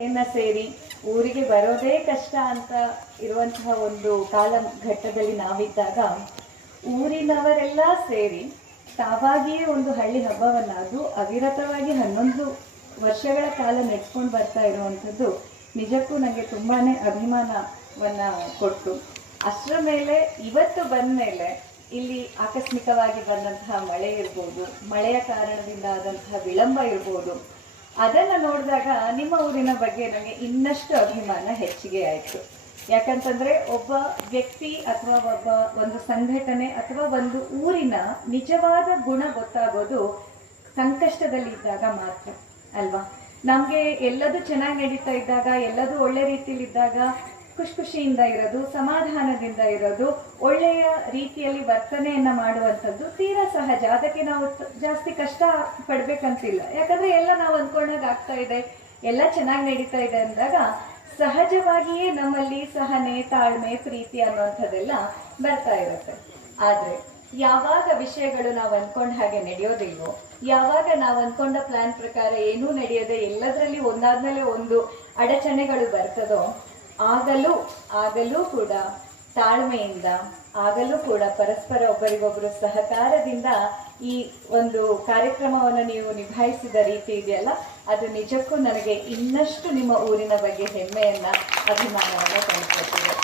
ಸೇರಿ ಊರಿಗೆ ಬರೋದೇ ಕಷ್ಟ ಅಂತ ಇರುವಂತಹ ಒಂದು ಘಟ್ಟದಲ್ಲಿ ನಾವಿದ್ದಾಗ ಊರಿನವರೆಲ್ಲ ಸೇರಿ ತಾವಾಗಿಯೇ ಒಂದು ಹಳ್ಳಿ ಹಬ್ಬವನ್ನ ಅದು ಅವಿರತವಾಗಿ 11 ವರ್ಷಗಳ ಕಾಲ ನಡೆಸ್ಕೊಂಡು ಬರ್ತಾ ಇರುವಂಥದ್ದು ನಿಜಕ್ಕೂ ನನಗೆ ತುಂಬಾನೇ ಅಭಿಮಾನವನ್ನ ಕೊಟ್ಟು, ಅಷ್ಟರ ಮೇಲೆ ಇವತ್ತು ಬಂದ ಮೇಲೆ ಇಲ್ಲಿ ಆಕಸ್ಮಿಕವಾಗಿ ಬಂದಂತಹ ಮಳೆ ಇರ್ಬೋದು, ಮಳೆಯ ಕಾರಣದಿಂದ ಆದಂತಹ ವಿಳಂಬ ಇರ್ಬೋದು, ಅದನ್ನ ನೋಡಿದಾಗ ನಿಮ್ಮ ಊರಿನ ಬಗ್ಗೆ ನನಗೆ ಇನ್ನಷ್ಟು ಅಭಿಮಾನ ಹೆಚ್ಚಿಗೆ ಆಯಿತು. ಯಾಕಂತಂದ್ರೆ ಒಬ್ಬ ವ್ಯಕ್ತಿ ಅಥವಾ ಒಂದು ಸಂಘಟನೆ ಅಥವಾ ಒಂದು ಊರಿನ ನಿಜವಾದ ಗುಣ ಗೊತ್ತಾಗೋದು ಸಂಕಷ್ಟದಲ್ಲಿ ಇದ್ದಾಗ ಮಾತ್ರ ಅಲ್ವಾ. ನಮ್ಗೆ ಎಲ್ಲದೂ ಚೆನ್ನಾಗಿ ನಡೀತಾ ಇದ್ದಾಗ, ಎಲ್ಲದೂ ಒಳ್ಳೆ ರೀತಿಯಲ್ಲಿ ಇದ್ದಾಗ ಖುಷಿಯಿಂದ ಇರೋದು, ಸಮಾಧಾನದಿಂದ ಇರೋದು, ಒಳ್ಳೆಯ ರೀತಿಯಲ್ಲಿ ವರ್ತನೆಯನ್ನ ಮಾಡುವಂಥದ್ದು ತೀರಾ ಸಹಜ. ಅದಕ್ಕೆ ನಾವು ಜಾಸ್ತಿ ಕಷ್ಟ ಪಡ್ಬೇಕಂತಿಲ್ಲ. ಯಾಕಂದ್ರೆ ಎಲ್ಲ ನಾವು ಅಂದ್ಕೊಂಡಾಗ ಆಗ್ತಾ ಇದೆ, ಎಲ್ಲ ಚೆನ್ನಾಗಿ ನಡೀತಾ ಇದೆ ಅಂದಾಗ ಸಹಜವಾಗಿಯೇ ನಮ್ಮಲ್ಲಿ ಸಹನೆ, ತಾಳ್ಮೆ, ಪ್ರೀತಿ ಅನ್ನುವಂಥದ್ದೆಲ್ಲ ಬರ್ತಾ ಇರುತ್ತೆ. ಆದ್ರೆ ಯಾವಾಗ ವಿಷಯಗಳು ನಾವು ಅಂದ್ಕೊಂಡ ಹಾಗೆ ನಡೆಯೋದಿಲ್ವೋ, ಯಾವಾಗ ನಾವು ಅಂದ್ಕೊಂಡ ಪ್ಲಾನ್ ಪ್ರಕಾರ ಏನೂ ನಡೆಯದೆ ಎಲ್ಲದರಲ್ಲಿ ಒಂದಾದ್ಮೇಲೆ ಒಂದು ಅಡಚಣೆಗಳು ಬರ್ತದೋ, ಆಗಲೂ ಕೂಡ ತಾಳ್ಮೆಯಿಂದ, ಆಗಲೂ ಕೂಡ ಪರಸ್ಪರ ಒಬ್ಬರಿಗೊಬ್ಬರು ಸಹಕಾರದಿಂದ ಈ ಒಂದು ಕಾರ್ಯಕ್ರಮವನ್ನು ನೀವು ನಿಭಾಯಿಸಿದ ರೀತಿ ಇದೆಯಲ್ಲ, ಅದು ನಿಜಕ್ಕೂ ನನಗೆ ಇನ್ನಷ್ಟು ನಿಮ್ಮ ಊರಿನ ಬಗ್ಗೆ ಹೆಮ್ಮೆಯನ್ನ, ಅಭಿಮಾನವನ್ನ ತಂದುಕೊಟ್ಟಿದೆ.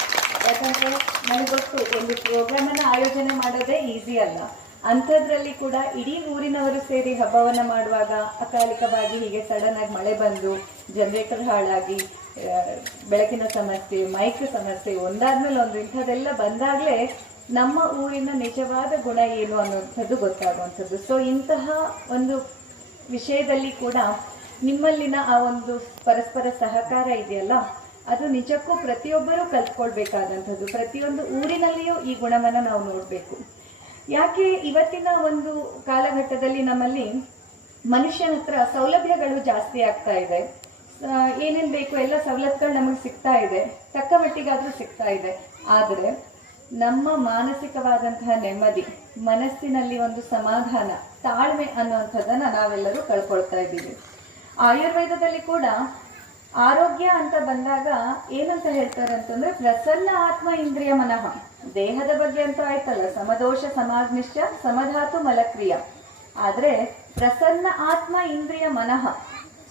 ಯಾಕಂದ್ರೆ ನನಗೆ ಗೊತ್ತು, ಒಂದು ಪ್ರೋಗ್ರಾಮ್ ಅನ್ನ ಆಯೋಜನೆ ಮಾಡೋದೇ ಈಸಿ ಅಲ್ಲ. ಅಂಥದ್ರಲ್ಲಿ ಕೂಡ ಇಡೀ ಊರಿನವರು ಸೇರಿ ಹಬ್ಬವನ್ನ ಮಾಡುವಾಗ ಅಕಾಲಿಕವಾಗಿ ಹೀಗೆ ಸಡನ್ ಆಗಿ ಮಳೆ ಬಂದು ಜನರೇಟರ್ ಹಾಳಾಗಿ, ಬೆಳಕಿನ ಸಮಸ್ಯೆ, ಮೈಕ್ ಸಮಸ್ಯೆ, ಒಂದಾದ್ಮೇಲೆ ಒಂದು ಇಂಥದ್ದೆಲ್ಲ ಬಂದಾಗಲೇ ನಮ್ಮ ಊರಿನ ನಿಜವಾದ ಗುಣ ಏನು ಅನ್ನುವಂಥದ್ದು ಗೊತ್ತಾಗುವಂಥದ್ದು. ಸೊ ಇಂತಹ ಒಂದು ವಿಷಯದಲ್ಲಿ ಕೂಡ ನಿಮ್ಮಲ್ಲಿನ ಆ ಒಂದು ಪರಸ್ಪರ ಸಹಕಾರ ಇದೆಯಲ್ಲ, ಅದು ನಿಜಕ್ಕೂ ಪ್ರತಿಯೊಬ್ಬರೂ ಕಲ್ತ್ಕೊಳ್ಬೇಕಾದಂಥದ್ದು. ಪ್ರತಿಯೊಂದು ಊರಿನಲ್ಲಿಯೂ ಈ ಗುಣವನ್ನ ನಾವು ನೋಡಬೇಕು. ಯಾಕೆ ಇವತ್ತಿನ ಒಂದು ಕಾಲಘಟ್ಟದಲ್ಲಿ ನಮ್ಮಲ್ಲಿ ಮನುಷ್ಯನ ಹತ್ರ ಸೌಲಭ್ಯಗಳು ಜಾಸ್ತಿ ಆಗ್ತಾ ಇದೆ, ಏನೇನ್ ಬೇಕು ಎಲ್ಲ ಸವಲತ್ತುಗಳು ನಮಗೆ ಸಿಗ್ತಾ ಇದೆ, ತಕ್ಕ ಮಟ್ಟಿಗಾದ್ರೂ ಸಿಗ್ತಾ ಇದೆ. ಆದ್ರೆ ನಮ್ಮ ಮಾನಸಿಕವಾದಂತಹ ನೆಮ್ಮದಿ, ಮನಸ್ಸಿನಲ್ಲಿ ಒಂದು ಸಮಾಧಾನ, ತಾಳ್ಮೆ ಅನ್ನುವಂಥದ್ದನ್ನ ನಾವೆಲ್ಲರೂ ಕಳ್ಕೊಳ್ತಾ ಇದ್ದೀವಿ. ಆಯುರ್ವೇದದಲ್ಲಿ ಕೂಡ ಆರೋಗ್ಯ ಅಂತ ಬಂದಾಗ ಏನಂತ ಹೇಳ್ತಾರೆ ಅಂತಂದ್ರೆ, ಪ್ರಸನ್ನ ಆತ್ಮ ಇಂದ್ರಿಯ ಮನಃ. ದೇಹದ ಬಗ್ಗೆ ಅಂತ ಆಯ್ತಲ್ಲ, ಸಮದೋಷ ಸಮಾಗ್ನಿಶ್ಚ ಸಮಧಾತು ಮಲಕ್ರಿಯ. ಆದ್ರೆ ಪ್ರಸನ್ನ ಆತ್ಮ ಇಂದ್ರಿಯ ಮನಃ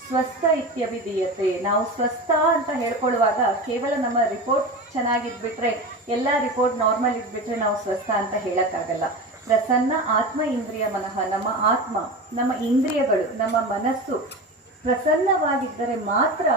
ಸ್ವಸ್ಥ ಇತ್ಯಭಿಧೀಯತೆ. ನಾವು ಸ್ವಸ್ಥ ಅಂತ ಹೇಳ್ಕೊಳ್ಳುವಾಗ ಕೇವಲ ನಮ್ಮ ರಿಪೋರ್ಟ್ ಚೆನ್ನಾಗಿದ್ಬಿಟ್ರೆ, ಎಲ್ಲ ರಿಪೋರ್ಟ್ ನಾರ್ಮಲ್ ಇದ್ಬಿಟ್ರೆ ನಾವು ಸ್ವಸ್ಥ ಅಂತ ಹೇಳಕ್ಕಾಗಲ್ಲ. ಪ್ರಸನ್ನ ಆತ್ಮ ಇಂದ್ರಿಯ ಮನಃ, ನಮ್ಮ ಆತ್ಮ, ನಮ್ಮ ಇಂದ್ರಿಯಗಳು, ನಮ್ಮ ಮನಸ್ಸು ಪ್ರಸನ್ನವಾಗಿದ್ದರೆ ಮಾತ್ರ